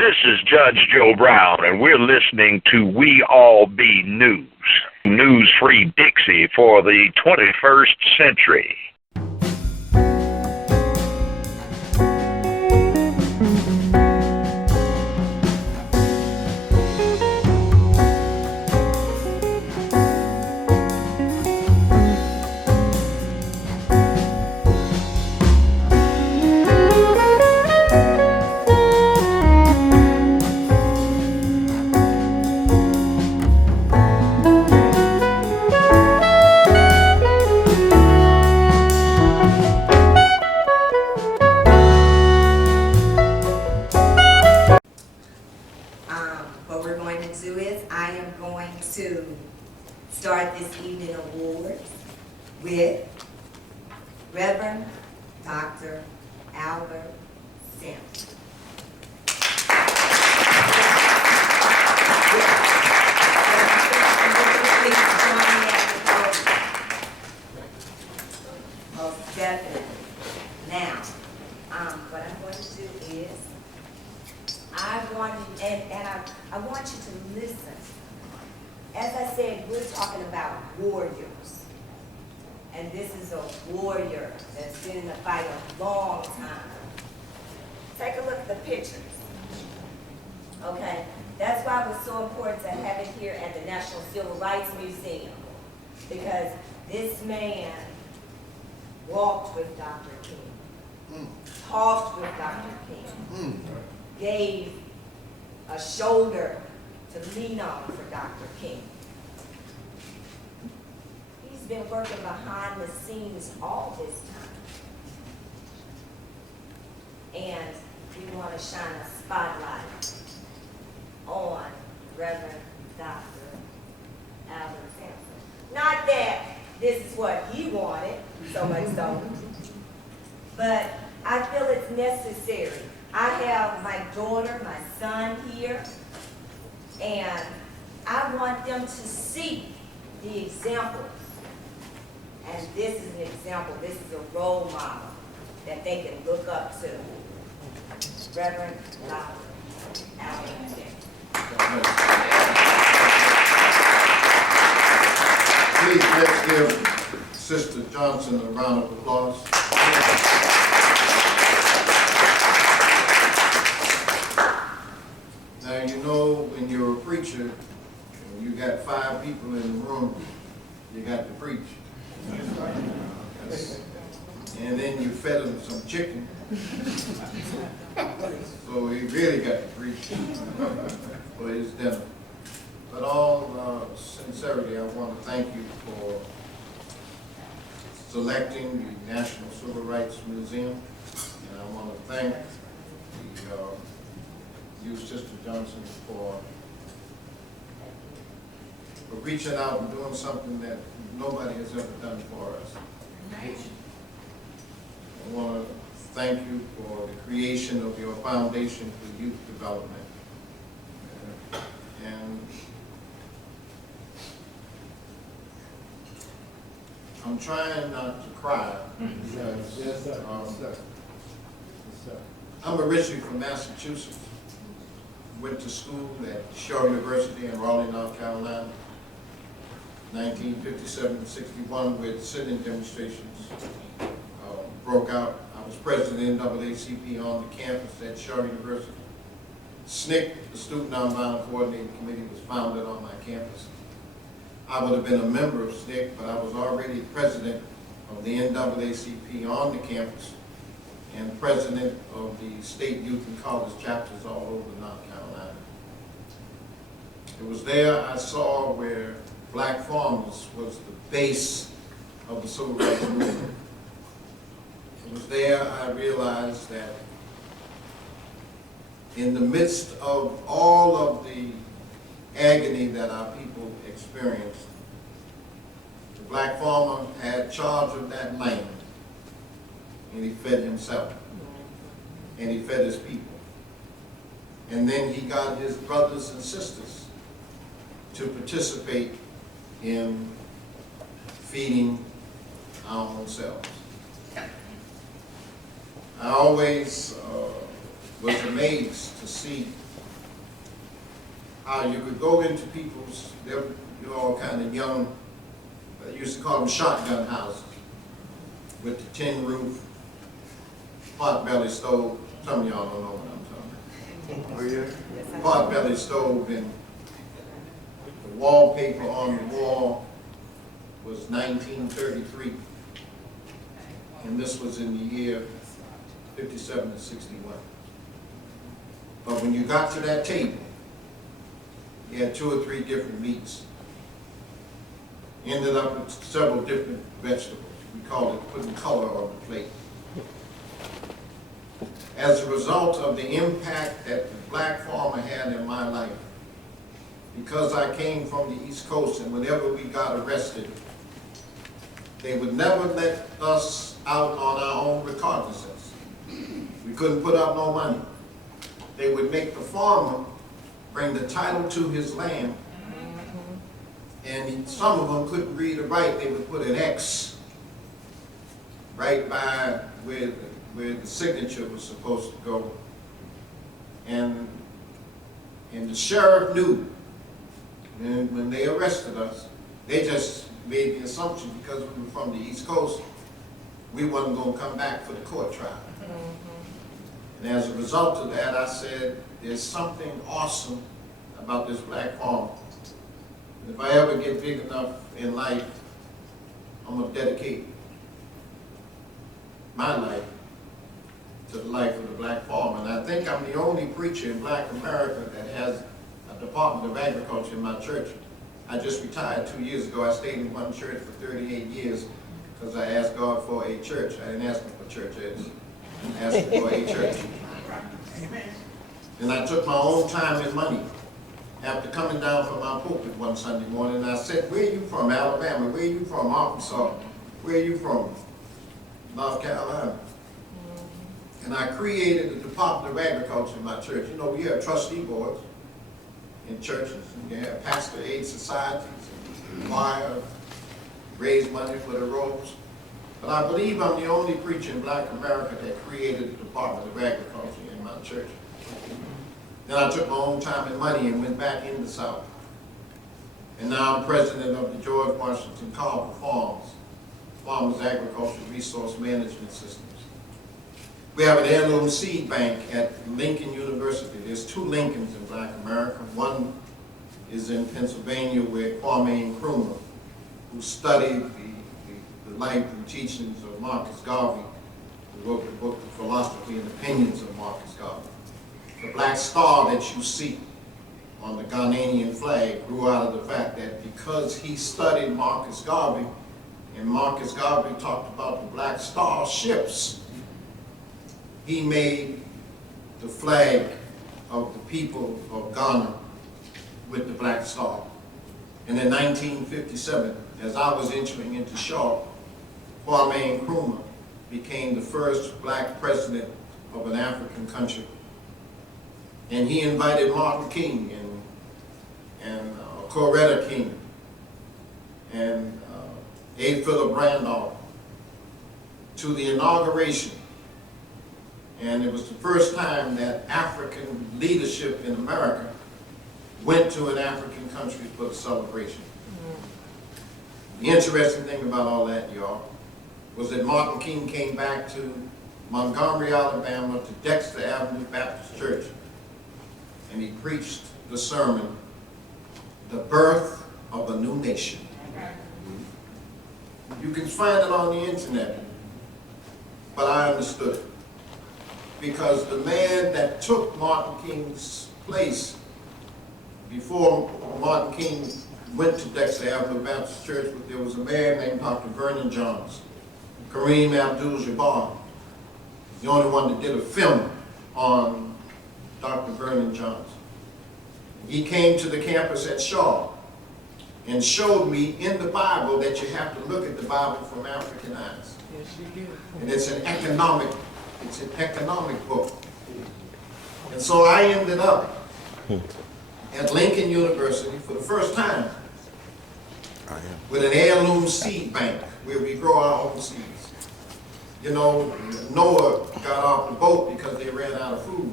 This is Judge Joe Brown, and we're listening to We All Be News. News-free Dixie for the 21st century. What we're going to do is I am going to start this evening awards with Reverend Dr. AlBErt Sampson. Please join me at the podium. Most definitely. Now, what I'm going to do is I want you to listen. As I said, we're talking about warriors. And this is a warrior that's been in the fight a long time. Take a look at the pictures. Okay? That's why it was so important to have it here at the National Civil Rights Museum. Because this man walked with Dr. King, talked with Dr. King, gave a shoulder to lean on for Dr. King. He's been working behind the scenes all this time. And we want to shine a spotlight on Reverend Dr. AlBErt Sampson. Not that this is what he wanted, so much so, but I feel it's necessary. I have my daughter, my son here, and I want them to see the examples. And this is an example, this is a role model that they can look up to. Reverend Dr. AlBErt Sampson. Please let's give Sister Johnson a round of applause. Now, you know, when you're a preacher, and you got 5 people in the room, you got to preach. Yes. And then you fed him some chicken. So he really got to preach for his dinner. But all sincerity, I want to thank you for selecting the National Civil Rights Museum. And I want to thank you, Sister Johnson, for reaching out and doing something that nobody has ever done for us. I want to thank you for the creation of your foundation for youth development. And I'm trying not to cry because Yes, sir. I'm originally from Massachusetts. Went to school at Shaw University in Raleigh, North Carolina, 1957-61, where the sit-in demonstrations broke out. I was president of NAACP on the campus at Shaw University. SNCC, the Student Nonviolent Coordinating Committee, was founded on my campus. I would have been a member of SNCC, but I was already president of the NAACP on the campus and president of the state youth and college chapters all over North Carolina. It was there I saw where black farmers was the base of the civil rights movement. It was there I realized that in the midst of all of the agony that our people experienced, the black farmer had charge of that land, and he fed himself, and he fed his people. And then he got his brothers and sisters to participate in feeding our own selves. I always was amazed to see how you could go into people's, they're all kind of young, they used to call them shotgun houses, with the tin roof, pot-belly stove. Some of y'all don't know what I'm talking about. Oh, yeah? Pot-belly stove, and the wallpaper on the wall was 1933. And this was in the year 57 to 61. But when you got to that table, you had 2 or 3 different meats. Ended up with several different vegetables. We called it putting color on the plate. As a result of the impact that the black farmer had in my life, because I came from the East Coast, and whenever we got arrested, they would never let us out on our own recognizance. We couldn't put up no money. They would make the farmer bring the title to his land, and some of them couldn't read or write. They would put an X right by where the signature was supposed to go. And the sheriff knew, and when they arrested us, they just made the assumption, because we were from the East Coast, we wasn't going to come back for the court trial. And as a result of that, I said, there's something awesome about this black farmer. And if I ever get big enough in life, I'm going to dedicate my life to the life of the black farmer. And I think I'm the only preacher in black America that has a Department of Agriculture in my church. I just retired 2 years ago. I stayed in one church for 38 years because I asked God for a church. I didn't ask him for church, I asked him for a church. And I took my own time and money. After coming down from my pulpit one Sunday morning, I said, where are you from? Alabama. Where are you from? Arkansas. Where are you from? North Carolina. And I created the Department of Agriculture in my church. You know, we have trustee boards in churches, and you have pastor aid societies, and choir, raise money for the robes. But I believe I'm the only preacher in black America that created the Department of Agriculture in my church. Then I took my own time and money and went back in the South. And now I'm president of the George Washington Carver Farmers Agricultural Resource Management Systems. We have an heirloom seed bank at Lincoln University. There's 2 Lincolns in black America. One is in Pennsylvania, where Kwame Nkrumah, who studied the life and teachings of Marcus Garvey, who wrote the book, The Philosophy and Opinions of Marcus Garvey. The black star that you see on the Ghanaian flag grew out of the fact that because he studied Marcus Garvey, and Marcus Garvey talked about the black star ships, he made the flag of the people of Ghana with the black star. And in 1957, as I was entering into Shaw, Kwame Nkrumah became the first black president of an African country. And he invited Martin King and Coretta King and A. Philip Randolph to the inauguration. And it was the first time that African leadership in America went to an African country for the celebration. The interesting thing about all that, y'all, was that Martin King came back to Montgomery, Alabama, to Dexter Avenue Baptist Church, and he preached the sermon, The Birth of a New Nation. You can find it on the internet, but I understood it. Because the man that took Martin King's place before Martin King went to Dexter Avenue Baptist Church, there was a man named Dr. Vernon Johns, Kareem Abdul-Jabbar, the only one that did a film on Dr. Vernon Johns. He came to the campus at Shaw and showed me in the Bible that you have to look at the Bible from African eyes. Yes, you do. And it's an economic book. And so I ended up at Lincoln University for the first time with an heirloom seed bank where we grow our own seeds. You know, Noah got off the boat because they ran out of food.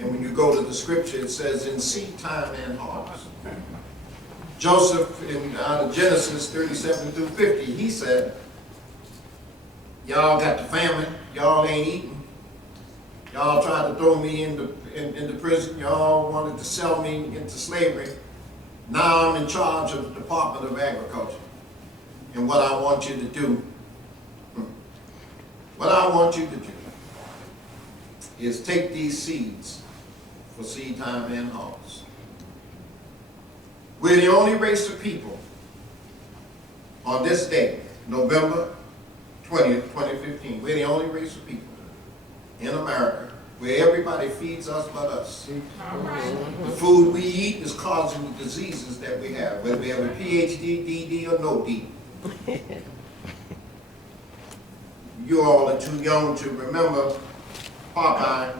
And when you go to the scripture, it says in seed time and harvest. Joseph, in Genesis 37 through 50, he said, y'all got the famine, y'all ain't eating. Y'all tried to throw me into prison. Y'all wanted to sell me into slavery. Now I'm in charge of the Department of Agriculture. And what I want you to do, is take these seeds for seed time and harvest. We're the only race of people on this day, November 20th, 2015. We're the only race of people in America where everybody feeds us but us. The food we eat is causing the diseases that we have, whether we have a PhD, DD, or no D. You all are too young to remember Popeye.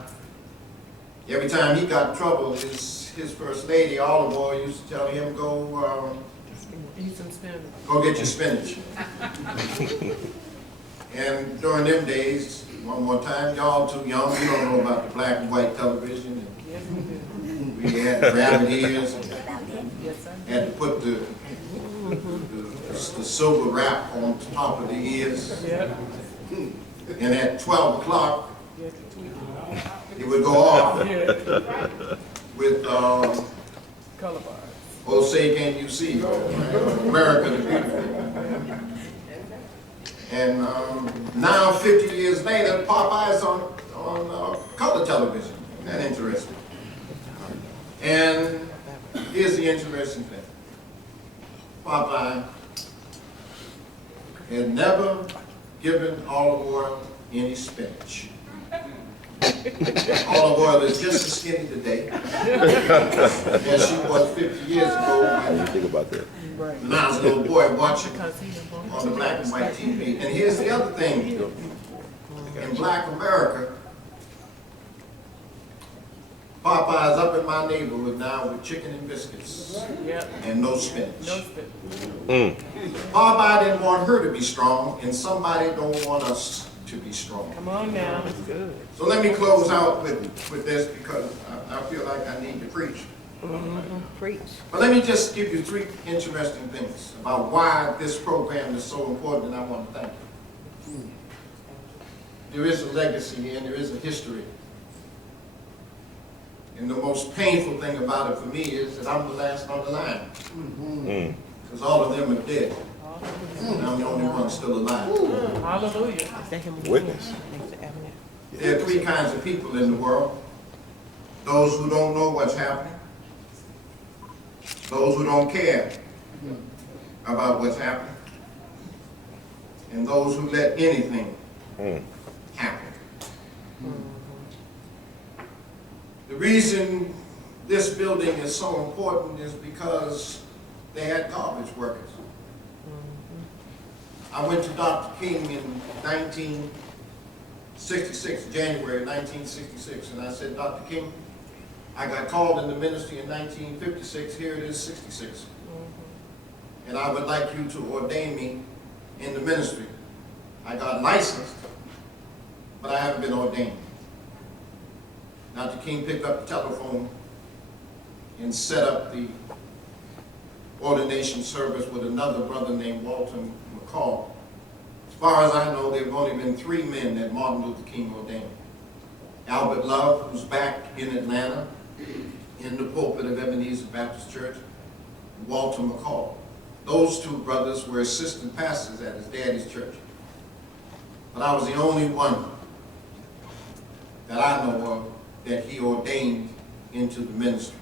Every time he got in trouble, his first lady, Olive Oil, used to tell him, go eat some spinach. Go get your spinach. And during them days, one more time, y'all too young, you don't know about the black and white television. Yes, we do. We had the rabbit ears, and Yes, sir. had to put the silver wrap on top of the ears. Yep. And at 12 o'clock, Yes, the tweet. it would go off Yeah. with Color bars. Oh Say Can You See, America the Beautiful. And now 50 years later, Popeye's on color television. Isn't that interesting? And here's the interesting thing. Popeye had never given Olive Oil any spinach. Olive Oil is just as skinny today as she was 50 years ago when I was a little boy watching on the black and white TV. And here's the other thing. In black America, Popeye's up in my neighborhood now with chicken and biscuits and no spinach. No spinach. Popeye didn't want her to be strong, and somebody don't want us to be strong. Come on now. That's good. So let me close out with this because I feel like I need to preach. Preach. But let me just give you 3 interesting things about why this program is so important, and I want to thank you. There is a legacy and there is a history. And the most painful thing about it for me is that I'm the last on the line. Because all of them are dead. And I'm the only one still alive. Hallelujah. Witness. There are 3 kinds of people in the world. Those who don't know what's happening. Those who don't care about what's happening. And those who let anything happen. The reason this building is so important is because they had garbage workers. I went to Dr. King in 1966, January 1966, and I said, Dr. King, I got called in the ministry in 1956, here it is 66. And I would like you to ordain me in the ministry. I got licensed, but I haven't been ordained. Dr. King picked up the telephone and set up the ordination service with another brother named Walton McCall. As far as I know, there have only been 3 men that Martin Luther King ordained. AlBErt Love, who's back in Atlanta, in the pulpit of Ebenezer Baptist Church, and Walter McCall. Those 2 brothers were assistant pastors at his daddy's church. But I was the only one that I know of that he ordained into the ministry.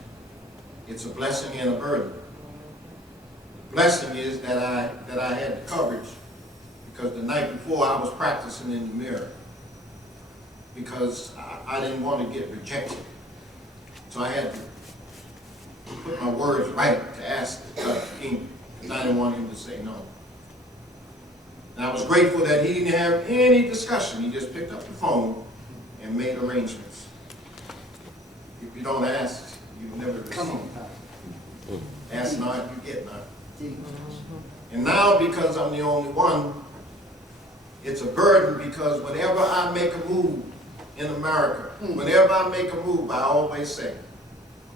It's a blessing and a burden. The blessing is that I had the courage, because the night before I was practicing in the mirror, because I didn't want to get rejected. So I had to put my words right to ask Dr. King, because I didn't want him to say no. And I was grateful that he didn't have any discussion. He just picked up the phone and made arrangements. If you don't ask, you never receive. Ask not, you get not. And now, because I'm the only one, it's a burden, because whenever I make a move in America, Whenever I make a move, I always say,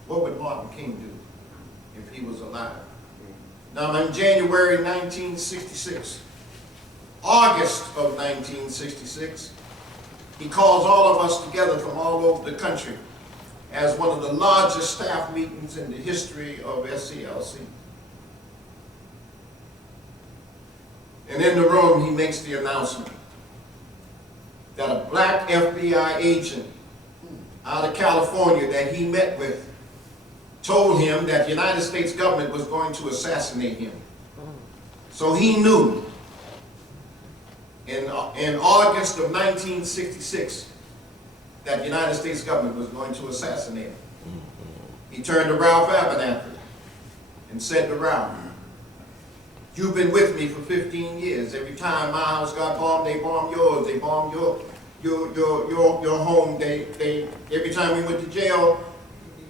what would Martin King do if he was alive? Now, in January 1966, August of 1966, he calls all of us together from all over the country as one of the largest staff meetings in the history of SCLC. And in the room, he makes the announcement that a black FBI agent out of California that he met with told him that the United States government was going to assassinate him. So he knew in August of 1966 that the United States government was going to assassinate him. He turned to Ralph Abernathy and said to Ralph, "You've been with me for 15 years. Every time my house got bombed, they bombed yours. They bombed your home. Every time we went to jail,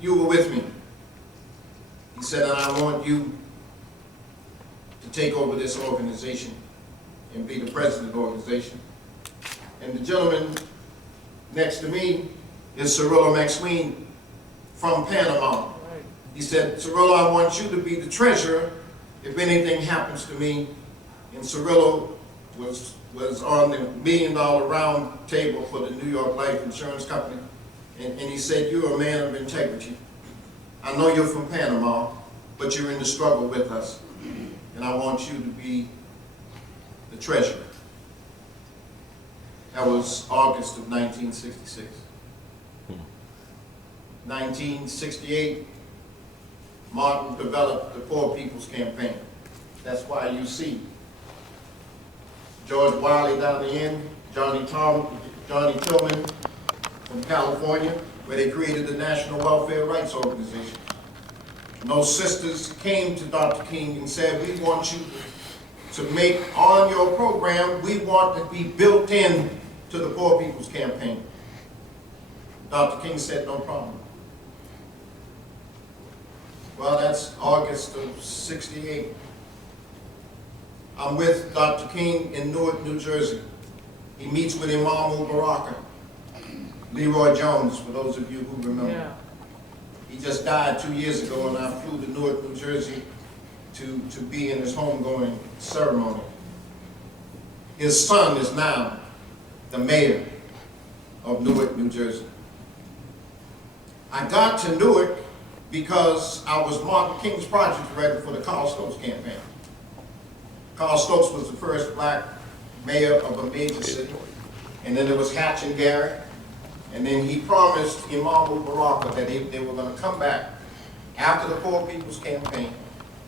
you were with me." He said, "And I want you to take over this organization and be the president of the organization." And the gentleman next to me is Cirillo McSween from Panama. He said, "Cirillo, I want you to be the treasurer if anything happens to me." And Cirillo was on the $1 million round table for the New York Life Insurance Company. And he said, "You're a man of integrity. I know you're from Panama, but you're in the struggle with us. And I want you to be the treasurer." That was August of 1966. 1968, Martin developed the Poor People's Campaign. That's why you see George Wiley down the end, Johnny Tillman from California, where they created the National Welfare Rights Organization. And those sisters came to Dr. King and said, "We want you to make on your program, we want to be built in to the Poor People's Campaign." Dr. King said, "No problem." Well, that's August of '68. I'm with Dr. King in Newark, New Jersey. He meets with Imam al-Baraka, Leroy Jones, for those of you who remember. Yeah. He just died 2 years ago, and I flew to Newark, New Jersey to be in his homegoing ceremony. His son is now the mayor of Newark, New Jersey. I got to Newark because I was Martin King's project director for the Carl Stokes campaign. Carl Stokes was the first black mayor of a major city, and then there was Hatch and Garrett, and then he promised Imam al-Baraka that they were going to come back after the Poor People's Campaign,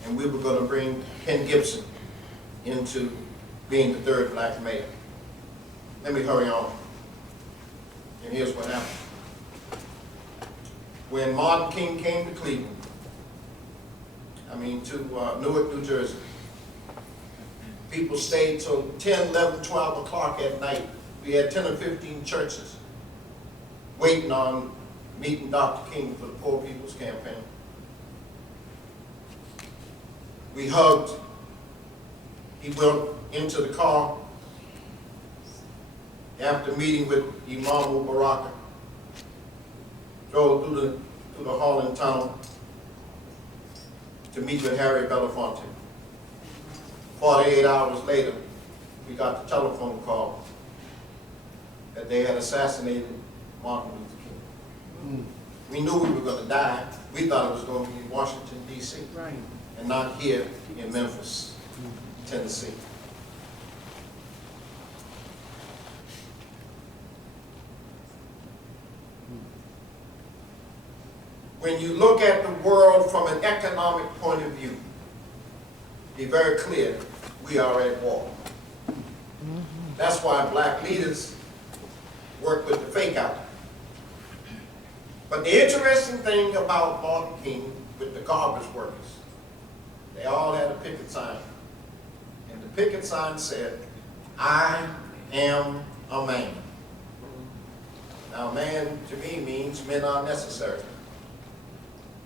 and we were going to bring Ken Gibson into being the third black mayor. Let me hurry on. And here's what happened. When Martin King came to Cleveland, to Newark, New Jersey, people stayed till 10, 11, 12 o'clock at night. We had 10 or 15 churches waiting on meeting Dr. King for the Poor People's Campaign. We hugged. He went into the car after meeting with Imam al-Baraka, drove through the Harlan Tunnel to meet with Harry Belafonte. 48 hours later, we got the telephone call that they had assassinated Martin Luther King. We knew we were going to die. We thought it was going to be in Washington, D.C., Right. and not here in Memphis, Tennessee. When you look at the world from an economic point of view, be very clear, we are at war. That's why black leaders work with the fake out. But the interesting thing about Martin King with the garbage workers, they all had a picket sign. And the picket sign said, "I am a man." Now, man to me means men are necessary.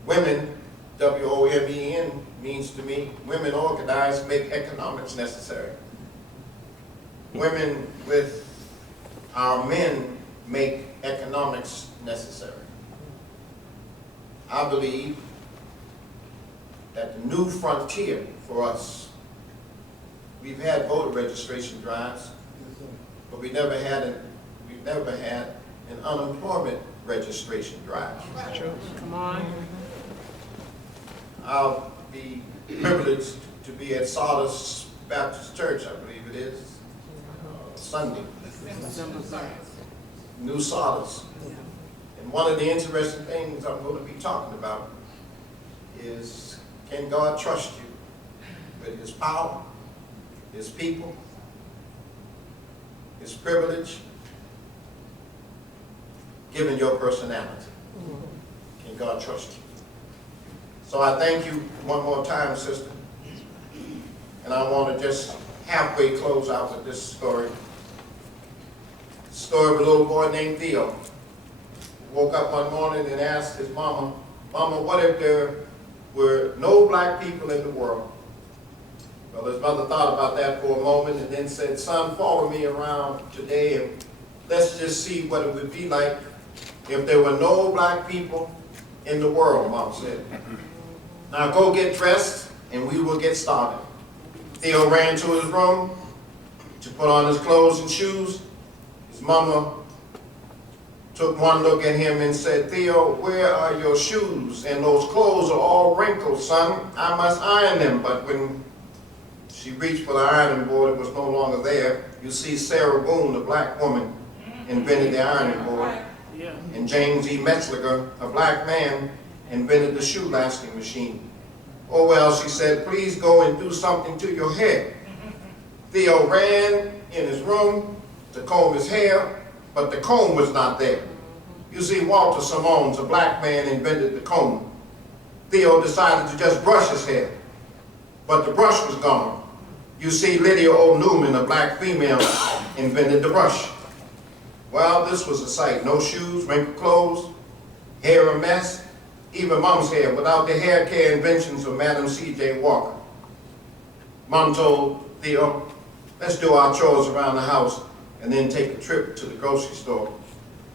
Women, W-O-M-E-N, means to me, women organize, make economics necessary. Women with our men make economics necessary. I believe that the new frontier for us, we've had voter registration drives, but we never had an unemployment registration drive. True. Come on. I'll be privileged to be at Sardis Baptist Church, I believe it is, Sunday, New Sardis. And one of the interesting things I'm going to be talking about is, can God trust you with His power, His people, His privilege, given your personality? Can God trust you? So I thank you one more time, sister. And I want to just halfway close out with this story. The story of a little boy named Theo. He woke up one morning and asked his mama, "Mama, what if there were no black people in the world?" Well, his mother thought about that for a moment and then said, "Son, follow me around today and let's just see what it would be like if there were no black people in the world," Mom said. "Now go get dressed and we will get started." Theo ran to his room to put on his clothes and shoes. His mama took one look at him and said, "Theo, where are your shoes? And those clothes are all wrinkled, son. I must iron them." But when she reached for the ironing board, it was no longer there. You see, Sarah Boone, a black woman, invented the ironing board. Yeah. And James E. Metzliger, a black man, invented the shoe lasting machine. "Oh well," she said, "please go and do something to your hair." Theo ran in his room to comb his hair, but the comb was not there. You see, Walter Simons, a black man, invented the comb. Theo decided to just brush his hair, but the brush was gone. You see, Lydia O. Newman, a black female, invented the brush. Well, this was a sight. No shoes, wrinkled clothes, hair a mess, even Mom's hair, without the hair care inventions of Madam C.J. Walker. Mom told Theo, "Let's do our chores around the house and then take a trip to the grocery store."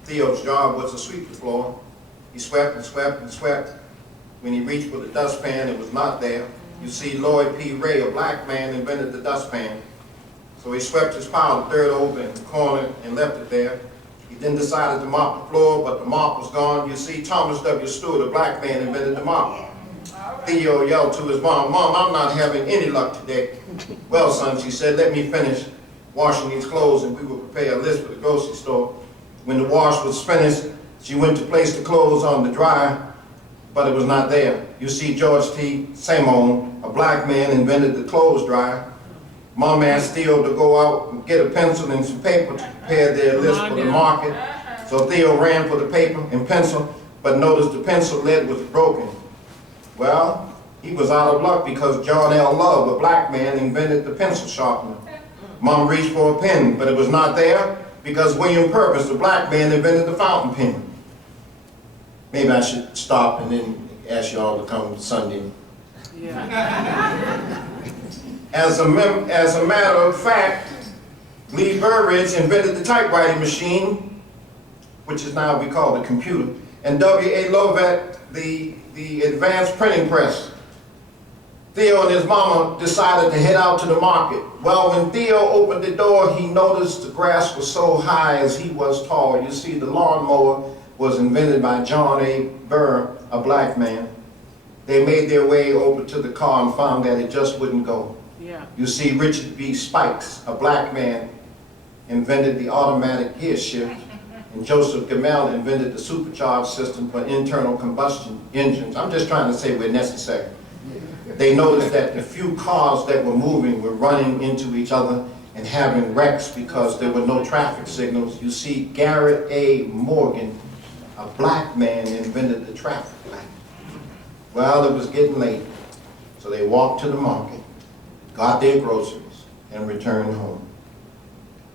Theo's job was to sweep the floor. He swept and swept and swept. When he reached for the dustpan, it was not there. You see, Lloyd P. Ray, a black man, invented the dustpan. So he swept his pile of dirt over in the corner and left it there. He then decided to mop the floor, but the mop was gone. You see, Thomas W. Stewart, a black man, invented the mop. Theo yelled to his mom, "Mom, I'm not having any luck today." "Well, son," she said, "let me finish washing these clothes and we will prepare a list for the grocery store." When the wash was finished, she went to place the clothes on the dryer, but it was not there. You see, George T. Simon, a black man, invented the clothes dryer. Mom asked Theo to go out and get a pencil and some paper to prepare their list for the market. So Theo ran for the paper and pencil, but noticed the pencil lead was broken. Well, he was out of luck because John A.L.L, a black man, invented the pencil sharpener. Mom reached for a pen, but it was not there because William Purvis, a black man, invented the fountain pen. Maybe I should stop and then ask y'all to come Sunday. Yeah. As a matter of fact, Lee Burridge invented the typewriting machine, which is now we call the computer, and W.A. Lovett the advanced printing press. Theo and his mama decided to head out to the market. Well, when Theo opened the door, he noticed the grass was so high as he was tall. You see, the lawnmower was invented by John A. Burr, a black man. They made their way over to the car and found that it just wouldn't go. Yeah. You see, Richard B. Spikes, a black man, invented the automatic gear shift, and Joseph Gamel invented the supercharged system for internal combustion engines. I'm just trying to say we're necessary. They noticed that the few cars that were moving were running into each other and having wrecks because there were no traffic signals. You see, Garrett A. Morgan, a black man, invented the traffic light. Well, it was getting late, so they walked to the market, got their groceries, and returned home.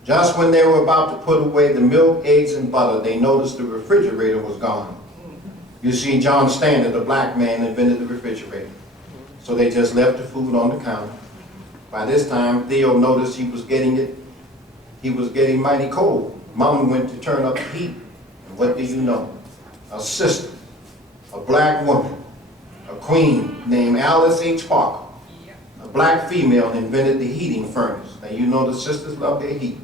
Just when they were about to put away the milk, eggs, and butter, they noticed the refrigerator was gone. You see, John Standard, a black man, invented the refrigerator. So they just left the food on the counter. By this time, Theo noticed he was getting mighty cold. Mama went to turn up the heat, and what do you know? A sister, a black woman, a queen named Alice H. Parker, a black female, invented the heating furnace. Now you know the sisters love their heat.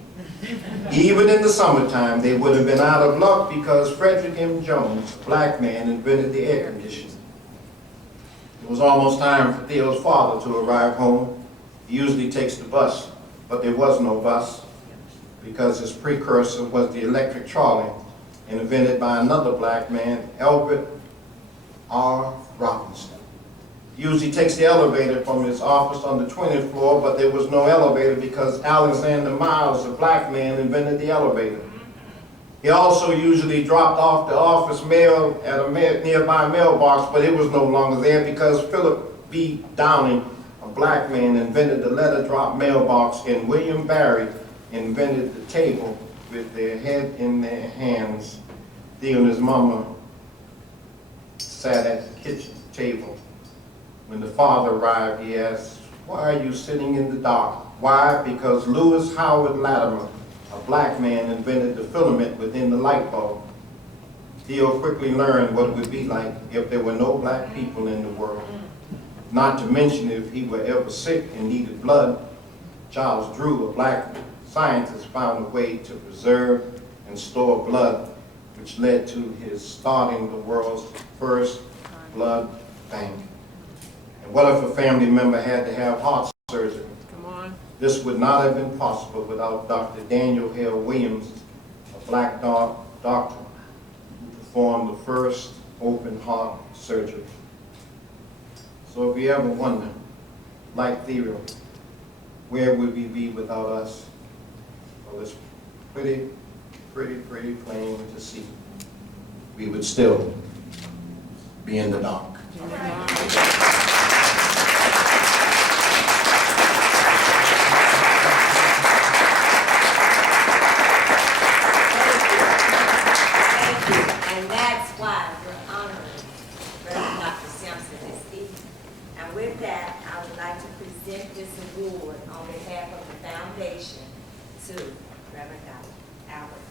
Even in the summertime, they would have been out of luck because Frederick M. Jones, a black man, invented the air conditioner. It was almost time for Theo's father to arrive home. He usually takes the bus, but there was no bus because his precursor was the electric trolley, invented by another black man, AlBErt R. Robinson. He usually takes the elevator from his office on the 20th floor, but there was no elevator because Alexander Miles, a black man, invented the elevator. He also usually dropped off the office mail at a nearby mailbox, but it was no longer there because Philip B. Downing, a black man, invented the letter drop mailbox, and William Barry invented the table with their head in their hands. Theo and his mama sat at the kitchen table. When the father arrived, he asked, "Why are you sitting in the dark?" Why? Because Lewis Howard Latimer, a black man, invented the filament within the light bulb. Theo quickly learned what it would be like if there were no black people in the world. Not to mention if he were ever sick and needed blood. Charles Drew, a black scientist, found a way to preserve and store blood, which led to his starting the world's first blood bank. And what if a family member had to have heart surgery? Come on. This would not have been possible without Dr. Daniel Hale Williams, a black doctor who performed the first open heart surgery. So if you ever wonder, like Theo, where would we be without us? Well, it's pretty plain to see. We would still be in the dark. And that's why we're honoring Reverend Dr. Sampson this evening. And with that, I would like to present this award on behalf of the foundation to Reverend Dr. AlBErt.